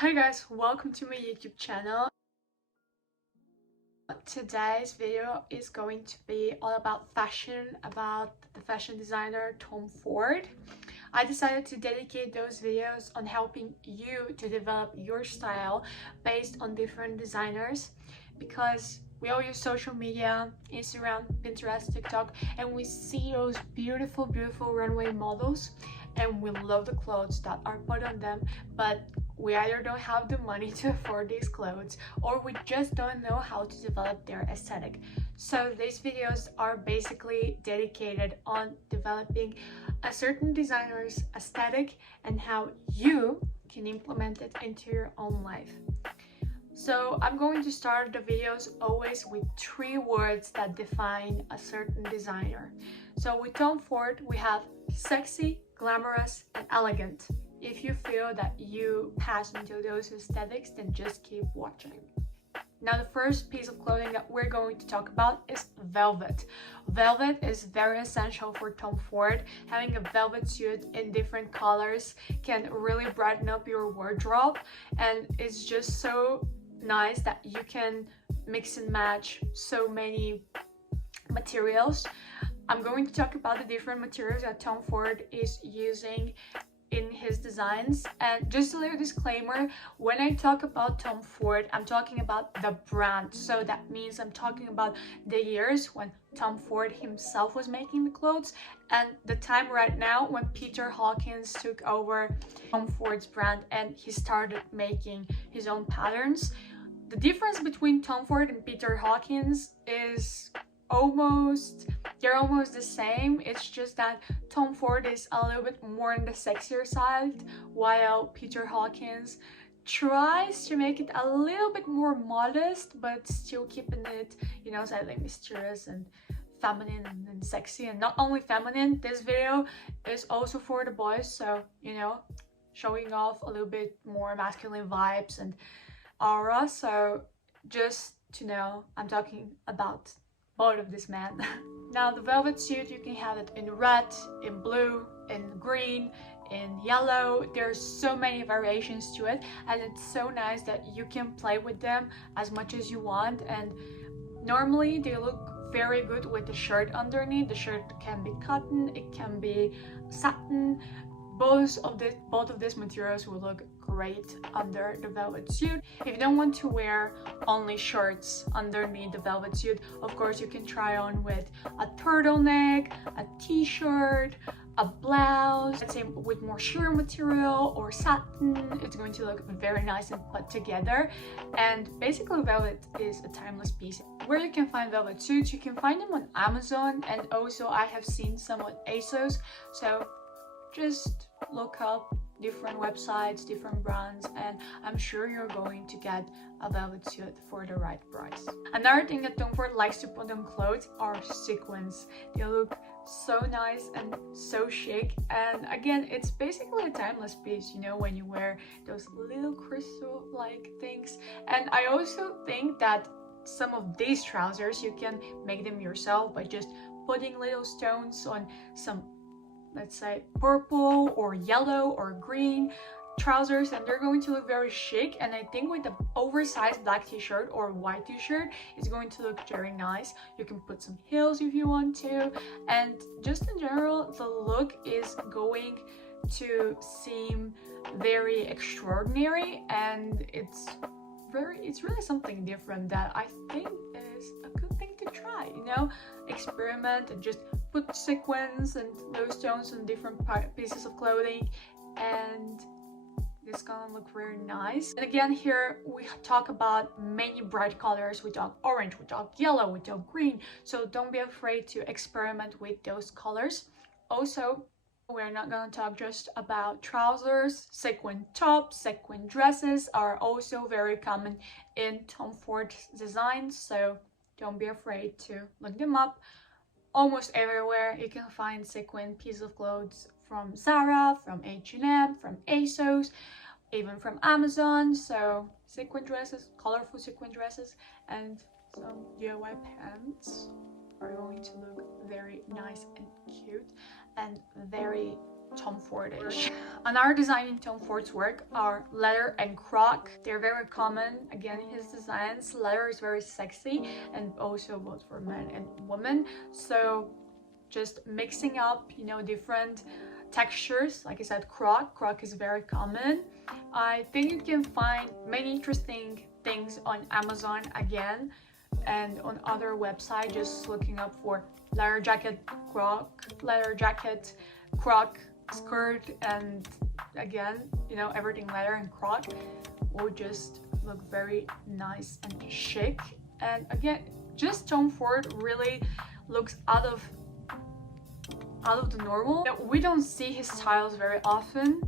Hi guys, welcome to my YouTube channel. Today's video is going to be all about fashion, about the fashion designer Tom Ford. I decided to dedicate those videos on helping you to develop your style based on different designers, because we all use social media, Instagram, Pinterest, TikTok, and we see those beautiful runway models and we love the clothes that are put on them, but we either don't have the money to afford these clothes or we just don't know how to develop their aesthetic. So these videos are basically dedicated on developing a certain designer's aesthetic and how you can implement it into your own life. So I'm going to start the videos always with 3 words that define a certain designer. So with Tom Ford, we have sexy, glamorous, and elegant. If you feel that you pass into those aesthetics, then just keep watching. Now the first piece of clothing that we're going to talk about is velvet. Velvet is very essential for Tom Ford. Having a velvet suit in different colors can really brighten up your wardrobe, and it's just so nice that you can mix and match so many materials. I'm going to talk about the different materials that Tom Ford is using in his designs. And just a little disclaimer, when I talk about Tom Ford, I'm talking about the brand. So that means I'm talking about the years when Tom Ford himself was making the clothes and the time right now when Peter Hawkins took over Tom Ford's brand and he started making his own patterns. The difference between Tom Ford and Peter Hawkins is they're almost the same. It's just that Tom Ford is a little bit more on the sexier side, while Peter Hawkins tries to make it a little bit more modest, but still keeping it, slightly mysterious and feminine and sexy. And not only feminine, this video is also for the boys, so showing off a little bit more masculine vibes and aura. So just to know, I'm talking about both of this man. Now the velvet suit, you can have it in red, in blue, in green, in yellow. There's so many variations to it, and it's so nice that you can play with them as much as you want. And normally they look very good with the shirt underneath. The shirt can be cotton, it can be satin. Both of these materials will look great under the velvet suit. If you don't want to wear only shirts underneath the velvet suit, of course you can try on with a turtleneck, a t-shirt, a blouse, let's say with more sheer material or satin. It's going to look very nice and put together. And basically velvet is a timeless piece. Where you can find velvet suits, you can find them on Amazon, and also I have seen some on ASOS. So just look up different websites, different brands, and I'm sure you're going to get a velvet suit for the right price. Another thing that Tom Ford likes to put on clothes are sequins. They look so nice and so chic, and again, it's basically a timeless piece, when you wear those little crystal like things. And I also think that some of these trousers, you can make them yourself by just putting little stones on some, let's say, purple or yellow or green trousers, and they're going to look very chic. And I think with the oversized black t-shirt or white t-shirt, it's going to look very nice. You can put some heels if you want to, and just in general, the look is going to seem very extraordinary, and it's really something different that I think is a good thing to try. Experiment and just put sequins and low stones on different pieces of clothing, and it's gonna look very nice. And again, here we talk about many bright colors. We talk orange, we talk yellow, we talk green, so don't be afraid to experiment with those colors. Also, we're not gonna talk just about trousers. Sequin tops, sequin dresses are also very common in Tom Ford's designs, so don't be afraid to look them up. Almost everywhere you can find sequin pieces of clothes, from Zara, from H&M, from ASOS, even from Amazon. So sequin dresses, colorful sequin dresses, and some DIY pants are going to look very nice and cute and very Tom Fordish. Another design in Tom Ford's work are leather and croc. They're very common again in his designs. Leather is very sexy, and also both for men and women. So just mixing up, you know, different textures. Like I said, croc is very common. I think you can find many interesting things on Amazon again, and on other websites, just looking up for leather jacket croc skirt, and again, you know, everything leather and croc will just look very nice and chic. And again, just Tom Ford really looks out of the normal. We don't see his styles very often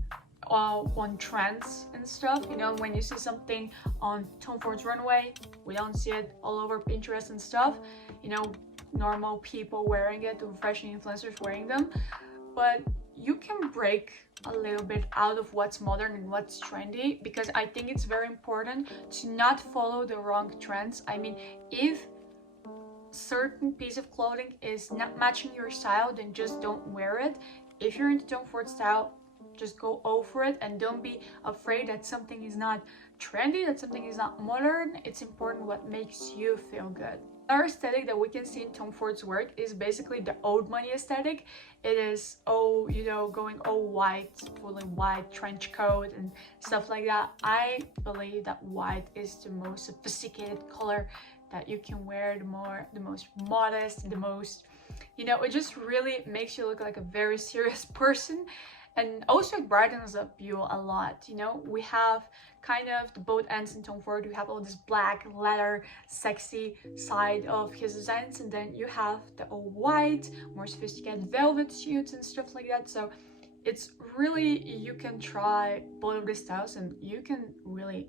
on trends and stuff. You know, when you see something on Tom Ford's Runway, we don't see it all over Pinterest and stuff. You know, normal people wearing it, or fashion influencers wearing them. But you can break a little bit out of what's modern and what's trendy, because I think it's very important to not follow the wrong trends. I mean, if certain piece of clothing is not matching your style, then just don't wear it. If you're into Tom Ford style, just go over it, and don't be afraid that something is not trendy, that something is not modern. It's important what makes you feel good. Our aesthetic that we can see in Tom Ford's work is basically the old money aesthetic. It is all, you know, going all white, fully white, trench coat and stuff like that. I believe that white is the most sophisticated color that you can wear, the most modest, the most, you know, it just really makes you look like a very serious person. And also it brightens up you a lot. You know, we have kind of the both ends in Tom Ford. You have all this black leather sexy side of his designs, and then you have the all white, more sophisticated velvet suits and stuff like that. So it's really, you can try both of the styles and you can really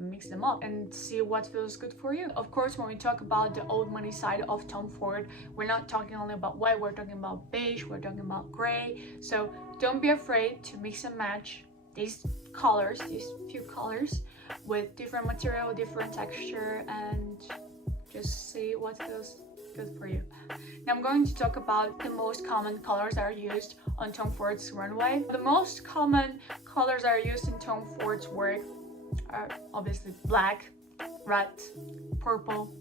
mix them up and see what feels good for you. Of course, when we talk about the old money side of Tom Ford, we're not talking only about white, we're talking about beige, we're talking about gray. So don't be afraid to mix and match these colors, these few colors, with different material, different texture, and just see what feels good for you. Now I'm going to talk about the most common colors that are used on Tom Ford's Runway. The most common colors that are used in Tom Ford's work are obviously black, red, purple,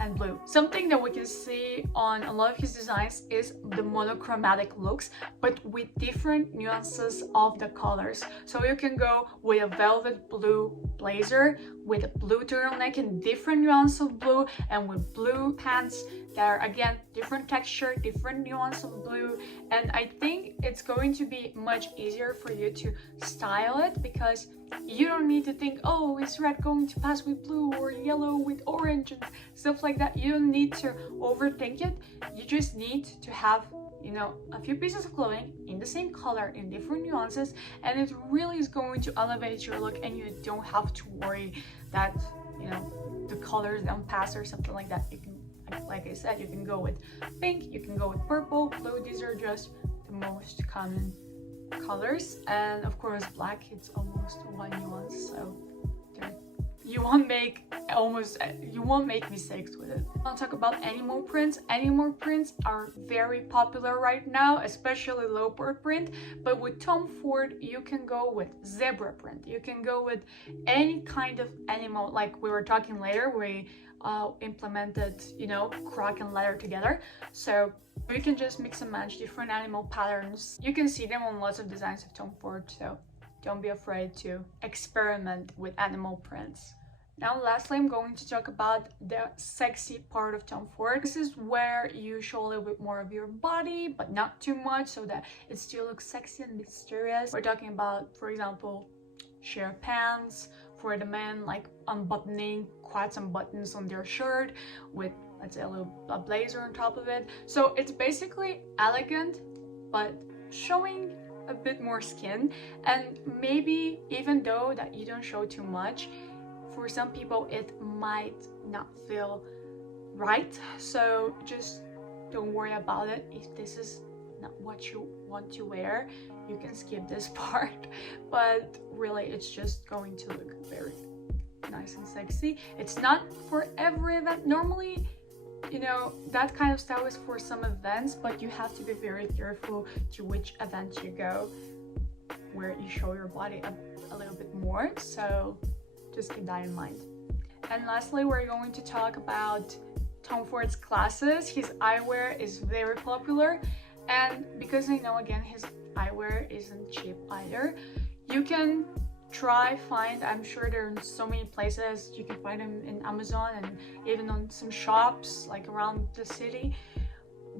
and blue. Something that we can see on a lot of his designs is the monochromatic looks, but with different nuances of the colors. So you can go with a velvet blue blazer, with a blue turtleneck and different nuance of blue, and with blue pants that are again different texture, different nuance of blue. And I think it's going to be much easier for you to style it, because you don't need to think, oh, is red going to pass with blue or yellow with orange and stuff like that. You don't need to overthink it. You just need to have, you know, a few pieces of clothing in the same color in different nuances, and it really is going to elevate your look, and you don't have to worry that, you know, the colors don't pass or something like that. You can, like I said, you can go with pink, you can go with purple, blue. These are just the most common colors, and of course black, it's almost one nuance, so you won't make mistakes with it. I'll talk about animal prints. Animal prints are very popular right now, especially leopard print, but with Tom Ford you can go with zebra print, you can go with any kind of animal. Like we were talking later, we implemented, you know, croc and leather together, so you can just mix and match different animal patterns. You can see them on lots of designs of Tom Ford, so don't be afraid to experiment with animal prints. Now lastly, I'm going to talk about the sexy part of Tom Ford. This is where you show a little bit more of your body, but not too much, so that it still looks sexy and mysterious. We're talking about, for example, sheer pants for the men, like unbuttoning quite some buttons on their shirt with, let's say, a blazer on top of it. So it's basically elegant, but showing a bit more skin. And maybe even though that you don't show too much, for some people it might not feel right. So just don't worry about it. If this is not what you want to wear, you can skip this part. But really, it's just going to look very nice and sexy. It's not for every event. Normally, you know, that kind of style is for some events, but you have to be very careful to which event you go. where you show your body a little bit more, so just keep that in mind. And lastly, we're going to talk about Tom Ford's glasses. His eyewear is very popular, and because I know again his eyewear isn't cheap either, you can find, I'm sure there are so many places, you can find them in Amazon and even on some shops like around the city.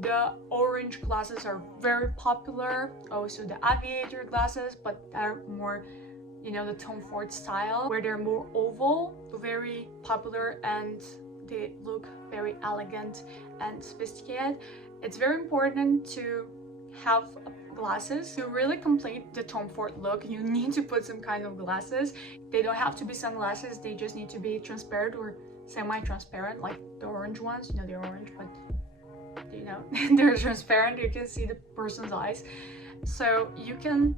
The orange glasses are very popular, also the aviator glasses, but they're more, you know, the Tom Ford style, where they're more oval, very popular, and they look very elegant and sophisticated. It's very important to have glasses. To really complete the Tom Ford look, you need to put some kind of glasses. They don't have to be sunglasses, they just need to be transparent or semi-transparent, like the orange ones. You know, they're orange, but you know, they're transparent, you can see the person's eyes. So you can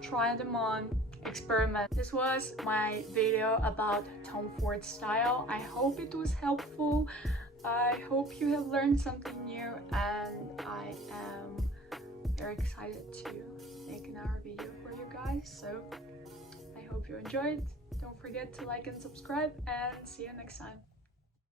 try them on, experiment. This was my video about Tom Ford style. I hope it was helpful. I hope you have learned something new, and I am very excited to make another video for you guys. So I hope you enjoyed. Don't forget to like and subscribe, and see you next time.